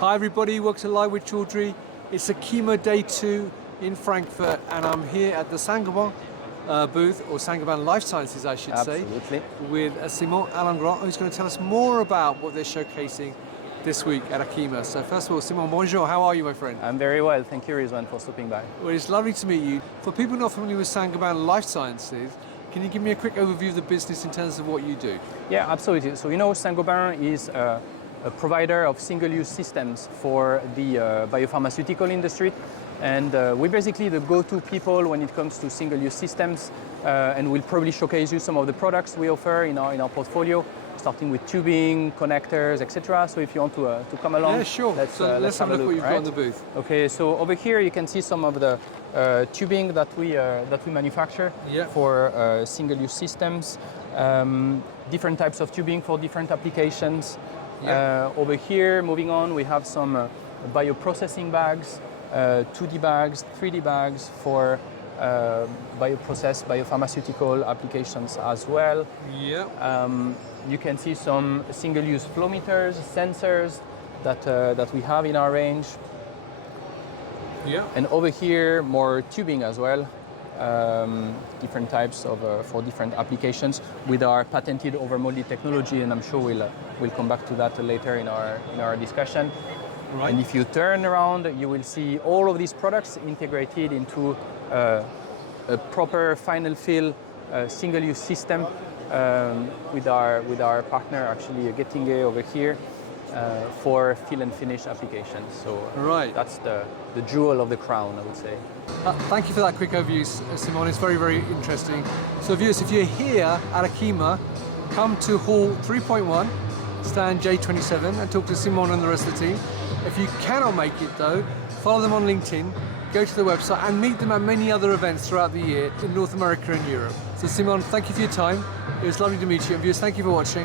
Hi everybody, welcome to Live with Chaudhry. It's ACHEMA Day 2 in Frankfurt and I'm here at the Saint-Gobain booth, or Saint-Gobain Life Sciences I should Absolutely. say, with Simon Allengrand, who's going to tell us more about what they're showcasing this week at ACHEMA. So first of all, Simon, bonjour, how are you my friend? I'm very well, thank you Rizwan for stopping by. Well, it's lovely to meet you. For people not familiar with Saint-Gobain Life Sciences, can you give me a quick overview of the business in terms of what you do? Yeah, absolutely. So Saint-Gobain is a provider of single-use systems for the biopharmaceutical industry, and we're basically the go-to people when it comes to single-use systems, and we'll probably showcase you some of the products we offer in our portfolio, starting with tubing, connectors, etc. So if you want to come along, yeah, sure. Let's have a look what you've got on the booth. Okay, so over here you can see some of the tubing that we manufacture for single-use systems. Different types of tubing for different applications. Over here, moving on, we have some bioprocessing bags, 2D bags, 3D bags for bioprocess, biopharmaceutical applications as well. You can see some single-use flow meters, sensors that we have in our range. And over here, more tubing as well. Different types of for different applications with our patented overmolded technology, and I'm sure we'll come back to that later in our discussion. Right. And if you turn around, you will see all of these products integrated into a proper final fill single-use system with our partner actually Gettinge over here for fill and finish applications. So that's the jewel of the crown, I would say. Thank you for that quick overview, Simon. It's very, very interesting. So viewers, if you're here at ACHEMA, come to Hall 3.1, stand J27, and talk to Simon and the rest of the team. If you cannot make it though, follow them on LinkedIn, go to the website and meet them at many other events throughout the year in North America and Europe. So Simon, thank you for your time. It was lovely to meet you. And viewers, thank you for watching.